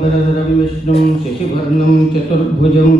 वरदरं विष्णुं शशिवर्णं चतुर्भुजं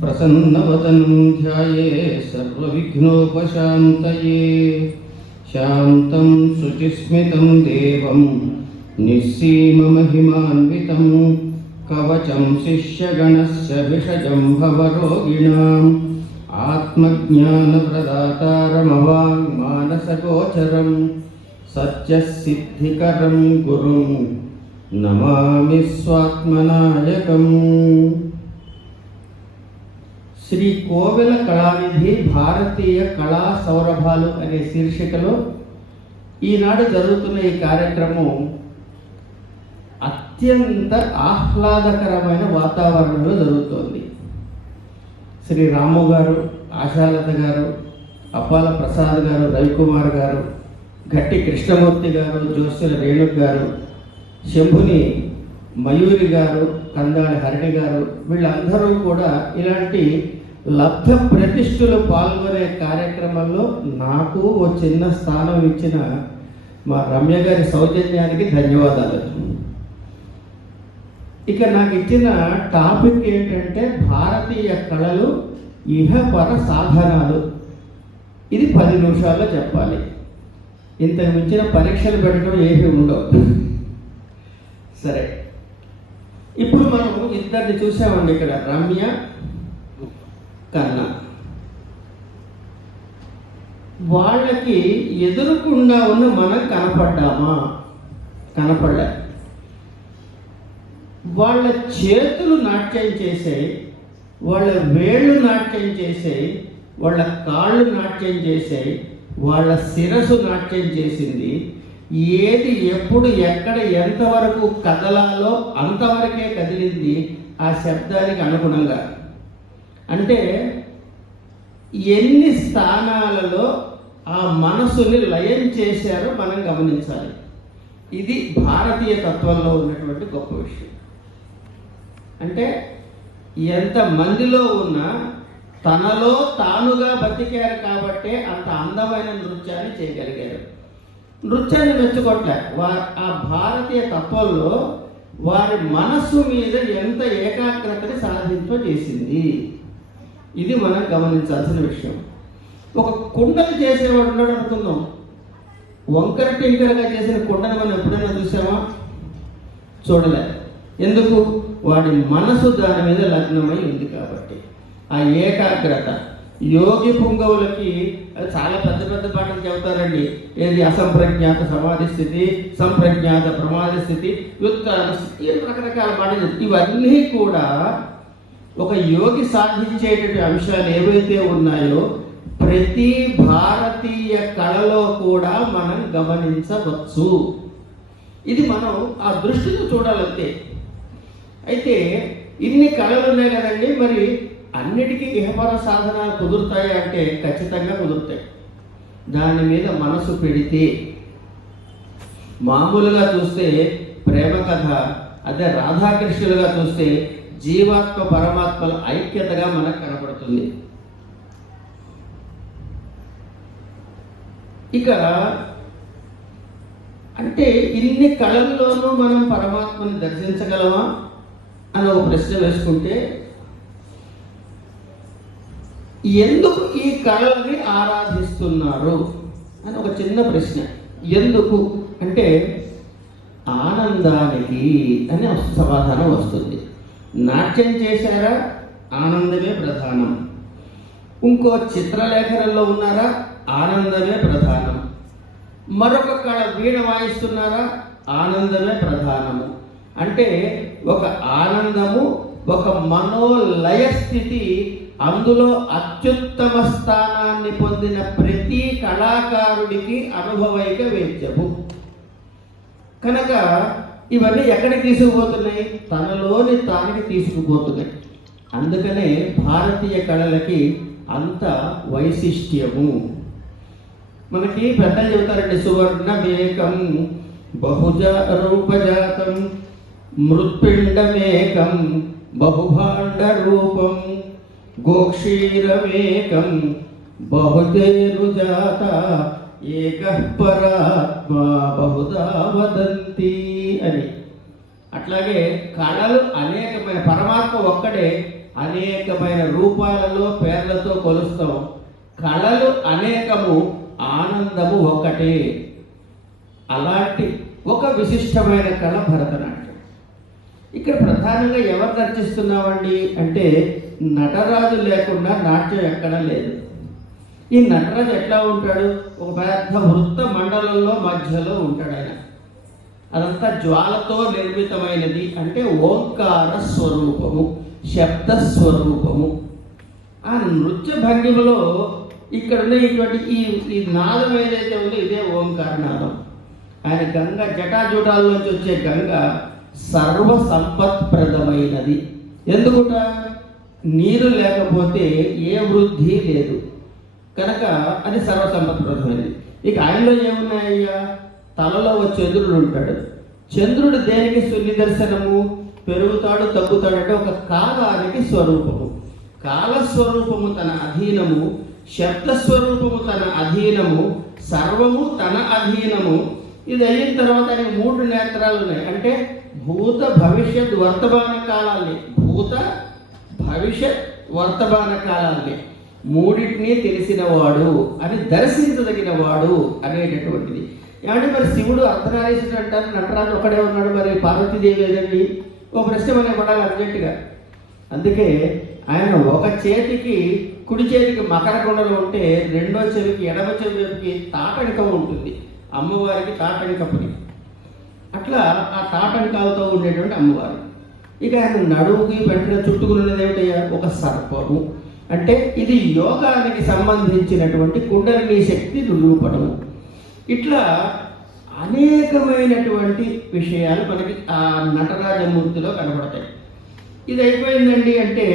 प्रसन्नवदनं ध्याये सर्वविघ्नोपशान्तये शान्तं शुचिस्मितं देवं निःसीममहिमान्वितं कवचं शिष्यगणस्य विषजं भवरोगिणाम् आत्मज्ञानप्रदातारमवाङ्मानसगोचरं सत्यसिद्धिकरं गुरुं నమామి స్వాత్మనాయకం. శ్రీ కోవెల కళానిధి భారతీయ కళా సౌరభాలు అనే శీర్షికలో ఈనాడు జరుగుతున్న ఈ కార్యక్రమం అత్యంత ఆహ్లాదకరమైన వాతావరణంలో జరుగుతోంది. శ్రీ రాము గారు ఆశాలత గారు అప్పాల ప్రసాద్ గారు రవికుమార్ గారు గట్టి కృష్ణమూర్తి గారు జోస్యుల రేణుక్ గారు శంభుని మయూరి గారు కందాళి హరిణి గారు వీళ్ళందరూ కూడా ఇలాంటి లబ్ధ ప్రతిష్ఠులు పాల్గొనే కార్యక్రమంలో నాకు ఓ చిన్న స్థానం ఇచ్చిన మా రమ్య గారి సౌజన్యానికి ధన్యవాదాలు. ఇక నాకు ఇచ్చిన టాపిక్ ఏంటంటే భారతీయ కళలు ఇహపర సాధనాలు. ఇది పది నిమిషాల్లో చెప్పాలి. ఇంతకు మించిన పరీక్షలు పెట్టడం ఏమీ ఉండవు. సరే. ఇప్పుడు మనం ఇద్దరిని చూసామండి ఇక్కడ. రమ్య కర్ణ. వాళ్ళకి ఎదురుకుండా ఉన్న మనం కనపడ్డామా? కనపడలే. వాళ్ళ చేతులు నాట్యం చేసాయి వాళ్ళ వేళ్ళు నాట్యం చేసాయి వాళ్ళ కాళ్ళు నాట్యం చేసాయి వాళ్ళ శిరస్సు నాట్యం చేసింది ఏది ఎప్పుడు ఎక్కడ ఎంతవరకు కదలాలో అంతవరకే కదిలింది ఆ శబ్దానికి అనుగుణంగా. అంటే ఎన్ని స్థానాలలో ఆ మనసుని లయం చేశారో మనం గమనించాలి. ఇది భారతీయ తత్వంలో ఉన్నటువంటి గొప్ప విషయం. అంటే ఎంత మందిలో ఉన్నా తనలో తానుగా బతికారు కాబట్టే అంత అందమైన నృత్యాన్ని చేయగలిగారు. నృత్యాన్ని మెచ్చుకోవట్లే వారి ఆ భారతీయ తత్వంలో వారి మనస్సు మీద ఎంత ఏకాగ్రతని సాధింపజేసింది. ఇది మనం గమనించాల్సిన విషయం. ఒక కుండలు చేసేవాడు ఉన్నాడు అనుకుందాం. వంకర టింకరగా చేసిన కుండను మనం ఎప్పుడైనా చూసామా? చూడలే. ఎందుకు? వాడి మనసు దాని మీద లగ్నమై ఉంది కాబట్టి. ఆ ఏకాగ్రత. యోగి పుంగవులకి అది చాలా పెద్ద పెద్ద పాటలు చెబుతారండి. ఏది అసంప్రజ్ఞాత సమాధి స్థితి సంప్రజ్ఞాత ప్రమాద స్థితి వ్యుత్థాన స్థితి రకరకాల పాటలు ఇవన్నీ కూడా ఒక యోగి సాధించేటటువంటి అంశాలు ఏవైతే ఉన్నాయో ప్రతి భారతీయ కళలో కూడా మనం గమనించవచ్చు. ఇది మనం ఆ దృష్టితో చూడాలంతే. అయితే ఇన్ని కళలు ఉన్నాయి కదండి మరి అన్నిటికీ ఇహపర సాధనాలు కుదురుతాయి అంటే ఖచ్చితంగా కుదురుతాయి. దాని మీద మనసు పెడితే మామూలుగా చూస్తే ప్రేమ కథ అదే రాధాకృష్ణులుగా చూస్తే జీవాత్మ పరమాత్మల ఐక్యతగా మనకు కనపడుతుంది. ఇక అంటే ఇన్ని కళల్లోనూ మనం పరమాత్మని దర్శించగలమా? అని ఒక ప్రశ్న వేసుకుంటే ఎందుకు ఈ కళల్ని ఆరాధిస్తున్నారు? అని ఒక చిన్న ప్రశ్న. ఎందుకు? అంటే ఆనందానికి అని సమాధానం వస్తుంది. నాట్యం చేశారా? ఆనందమే ప్రధానం. ఇంకో చిత్రలేఖనంలో ఉన్నారా? ఆనందమే ప్రధానం. మరొక కళ వీణ వాయిస్తున్నారా? ఆనందమే ప్రధానము అంటే ఒక ఆనందము ఒక మనోలయ స్థితి అందులో అత్యుత్తమ స్థానాన్ని పొందిన ప్రతి కళాకారుడికి అనుభవైక వేద్యము. కనుక ఇవన్నీ ఎక్కడికి తీసుకుపోతున్నాయి? తనలోని తానికి తీసుకుపోతున్నాయి. అందుకనే భారతీయ కళలకి అంత వైశిష్ట్యము. మనకి పెద్దలు చెబుతారండి సువర్ణమేకం బహుజ రూపజాతం మృత్పిండమేకం బహుభాండ రూపం గోక్షీరమేకం బహుతేరుజాత ఏక పరాత్మా బహుదా వదంతి అని అట్లాగే కళలు అనేకమైన పరమాత్మ ఒక్కడే అనేకమైన రూపాలలో పేర్లతో కొలుస్తాం. కళలు అనేకము ఆనందము ఒక్కటే. అలాంటి ఒక విశిష్టమైన కళ భరతనాట్యం. ఇక్కడ ప్రధానంగా ఎవరు రచిస్తున్నామండి అంటే నటరాజు లేకుండా నాట్యం ఎక్కడా లేదు. ఈ నటరాజు ఎట్లా ఉంటాడు? ఒక పెద్ద వృత్త మండలంలో మధ్యలో ఉంటాడు ఆయన. అదంతా జ్వాలతో నిర్మితమైనది అంటే ఓంకార స్వరూపము శబ్ద స్వరూపము. ఆ నృత్య భంగిమలో ఇక్కడ ఉన్న ఇటువంటి ఈ ఈ నాదం ఏదైతే ఉందో ఇదే ఓంకార నాదం. ఆయన గంగ జటాజుటాల్లోంచి వచ్చే గంగ సర్వ సంపత్ప్రదమైనది ఎందుకుట? నీరు లేకపోతే ఏ వృద్ధి లేదు. కనుక అది సర్వసంపత్ప్రదమైనది ఇక ఆయనలో ఏమున్నాయ్యా? తలలో ఓ చంద్రుడు ఉంటాడు. చంద్రుడు దేనికి సునిదర్శనము పెరుగుతాడు తగ్గుతాడు అంటే ఒక కాలానికి స్వరూపము. కాల స్వరూపము తన అధీనము శబ్ద స్వరూపము తన అధీనము సర్వము తన అధీనము. ఇది అయిన తర్వాత ఆయన మూడు నేత్రాలు ఉన్నాయి అంటే భూత భవిష్యత్ వర్తమాన కాలాన్ని భూత భవిష్యత్ వర్తమాన కాలాన్ని మూడింటిని తెలిసినవాడు అని దర్శించదగిన వాడు అనేటటువంటిది. ఏమంటే మరి శివుడు అర్ధనారీశుడు అంటారు నటరాజు ఒకడే ఉన్నాడు మరి పార్వతీదేవి ఏదండి? ఓ ప్రశ్న మనం పడాలి అర్జెంటుగా. అందుకే ఆయన ఒక చేతికి కుడి చేతికి మకర కొండలు ఉంటే రెండో చెవికి ఎడమ చెవికి తాటంకం ఉంటుంది. అమ్మవారికి తాటంకపుని. అట్లా ఆ తాటంకాలతో ఉండేటువంటి అమ్మవారు. ఇక ఆయన నడువుకి వెంటనే చుట్టుకున్నది ఏమిటయ్యా? ఒక సర్పము. అంటే ఇది యోగానికి సంబంధించినటువంటి కుండలిని శక్తి నిరూపణము ఇట్లా అనేకమైనటువంటి విషయాలు మనకి ఆ నటరాజమూర్తిలో కనబడతాయి. ఇది అయిపోయిందండి అంటే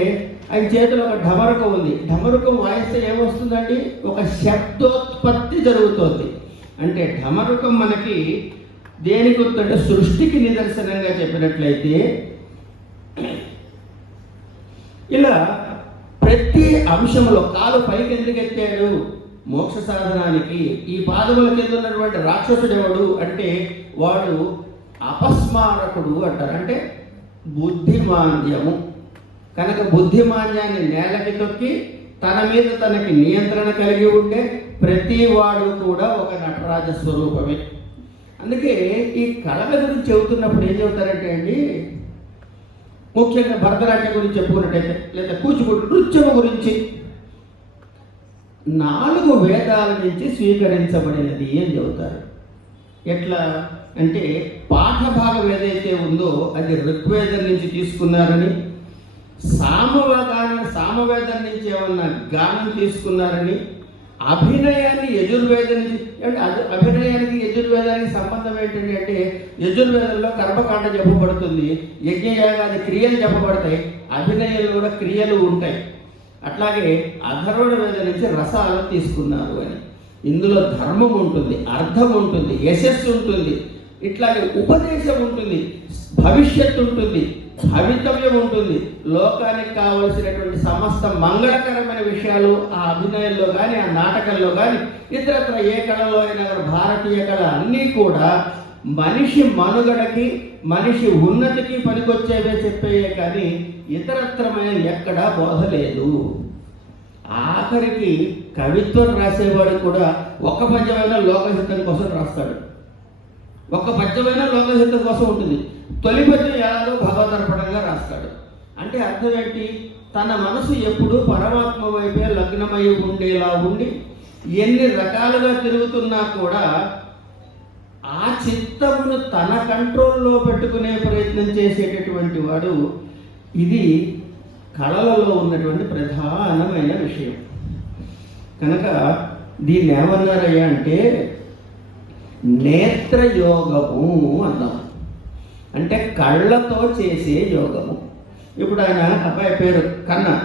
ఆయన చేతిలో ఒక ఢమరుకం ఉంది. ఢమరుకం వాయిస్తే ఏమొస్తుందండి? ఒక శబ్దోత్పత్తి జరుగుతోంది. అంటే ఢమరుకం మనకి దేనికి గుర్తుంటే సృష్టికి నిదర్శనంగా చెప్పినట్లయితే ఇలా ప్రతి అంశంలో కాలు పైకి ఎందుకు ఎత్తాడు మోక్ష సాధనానికి. ఈ పాదముల కింద ఉన్నటువంటి రాక్షసుడు ఎవడు అంటే వాడు అపస్మారకుడు అంటారు. అంటే బుద్ధిమాంద్యము. కనుక బుద్ధిమాంద్యాన్ని నేలకి తొక్కి తన మీద తనకి నియంత్రణ కలిగి ఉండే ప్రతి వాడు కూడా ఒక నటరాజ స్వరూపమే. అందుకే ఈ కళల గురించి చెబుతున్నప్పుడు ఏం చెబుతారంటే అండి ముఖ్యంగా భరతనాట్యం గురించి చెప్పుకున్నట్టయితే లేదా కూచిపూడి నృత్యం గురించి. నాలుగు వేదాల నుంచి స్వీకరించబడినది ఏం చెబుతారు? ఎట్లా? అంటే పాఠ భాగం ఏదైతే ఉందో అది ఋగ్వేదం నుంచి తీసుకున్నారని సామవేదాన్ని సామవేదం నుంచి ఏమన్నా గానం తీసుకున్నారని అభినయాన్ని యజుర్వేదానికి అంటే అది అభినయానికి యజుర్వేదానికి సంబంధం ఏంటండి అంటే యజుర్వేదంలో కర్మకాండ చెప్పబడుతుంది యజ్ఞయాగాది క్రియలు చెప్పబడతాయి అభినయంలో కూడా క్రియలు ఉంటాయి. అట్లాగే అధర్వణ వేద నుంచి రసాలు తీసుకున్నారు అని. ఇందులో ధర్మం ఉంటుంది అర్థం ఉంటుంది యశస్సు ఉంటుంది. ఇట్లాగే ఉపదేశం ఉంటుంది భవిష్యత్తు ఉంటుంది భవితవ్యం ఉంటుంది. లోకానికి కావలసినటువంటి సమస్త మంగళకరమైన విషయాలు ఆ అభినయంలో కానీ ఆ నాటకంలో కానీ ఇతరత్ర ఏ కళలో అయినా భారతీయ కళ అన్నీ కూడా మనిషి మనుగడకి మనిషి ఉన్నతికి పనికొచ్చేవే చెప్పేయే కానీ ఇతరత్రమైన ఎక్కడా బోధ లేదు. ఆఖరికి కవిత్వం రాసేవాడు కూడా ఒక పద్యమైన లోకహితం కోసం రాస్తాడు. ఒక పద్యమైన లోకహితం కోసం ఉంటుంది. తొలి పద్యం ఎలాగో భగవదర్పణంగా రాస్తాడు. అంటే అర్థం ఏంటి? తన మనసు ఎప్పుడు పరమాత్మ వైపే లగ్నమై ఉండేలా ఉండి ఎన్ని రకాలుగా తిరుగుతున్నా కూడా ఆ చిత్తమును తన కంట్రోల్లో పెట్టుకునే ప్రయత్నం చేసేటటువంటి వాడు ఇది కళలలో ఉన్నటువంటి ప్రధానమైన విషయం. కనుక దీన్ని ఏమన్నారయ్యా అంటే నేత్రయోగము అన్నాం. అంటే కళ్ళతో చేసే యోగము. ఇప్పుడు ఆయన అబ్బాయి పేరు కన్న.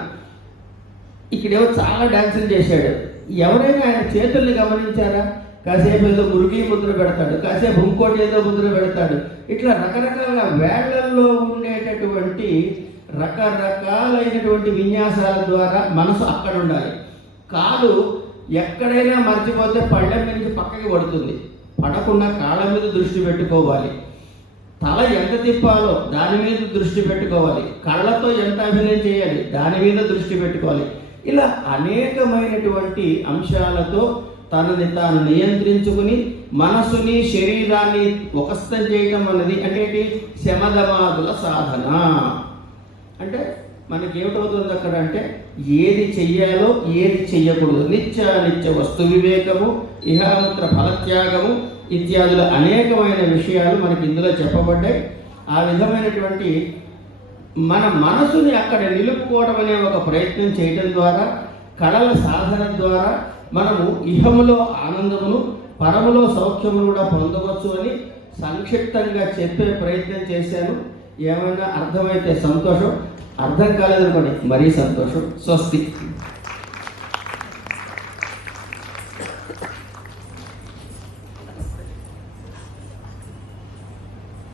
ఇక్కడేమో చాలా డాన్సులు చేశాడు. ఎవరైనా ఆయన చేతుల్ని గమనించారా? కాసేపు ఏదో మురుగి ముద్ర పెడతాడు కాసేపు ఇంకోటి ఏదో ముద్ర పెడతాడు. ఇట్లా రకరకాల వేళ్ళల్లో ఉండేటటువంటి రకరకాలైనటువంటి విన్యాసాల ద్వారా మనసు అక్కడ ఉండాలి కాలు ఎక్కడైనా మర్చిపోతే పళ్ళ నుంచి పక్కకి పడుతుంది. పడకుండా కాళ్ళ మీద దృష్టి పెట్టుకోవాలి. తల ఎంత తిప్పాలో దాని మీద దృష్టి పెట్టుకోవాలి. కళ్ళతో ఎంత అభినయం చేయాలి దాని మీద దృష్టి పెట్టుకోవాలి. ఇలా అనేకమైనటువంటి అంశాలతో తనని తాను నియంత్రించుకుని మనసుని శరీరాన్ని ఒకస్థం చేయటం అన్నది అంటే శమధమాదుల సాధన. అంటే మనకి ఏమిటవుతుంది అక్కడ అంటే ఏది చెయ్యాలో ఏది చెయ్యకూడదు. నిత్యానిత్య నిత్య వస్తు వివేకము ఇహాముత్ర ఫలత్యాగము ఇత్యాదుల అనేకమైన విషయాలు మనకి ఇందులో చెప్పబడ్డాయి. ఆ విధమైనటువంటి మన మనసుని అక్కడ నిలుపుకోవడం అనే ఒక ప్రయత్నం చేయడం ద్వారా కళల సాధన ద్వారా మనము ఇహములో ఆనందమును పరములో సౌఖ్యమును కూడా పొందవచ్చు అని సంక్షిప్తంగా చెప్పే ప్రయత్నం చేశాను. ఏమైనా అర్థమైతే సంతోషం. అర్థం కాలేదనుకోండి మరీ సంతోషం. స్వస్తి.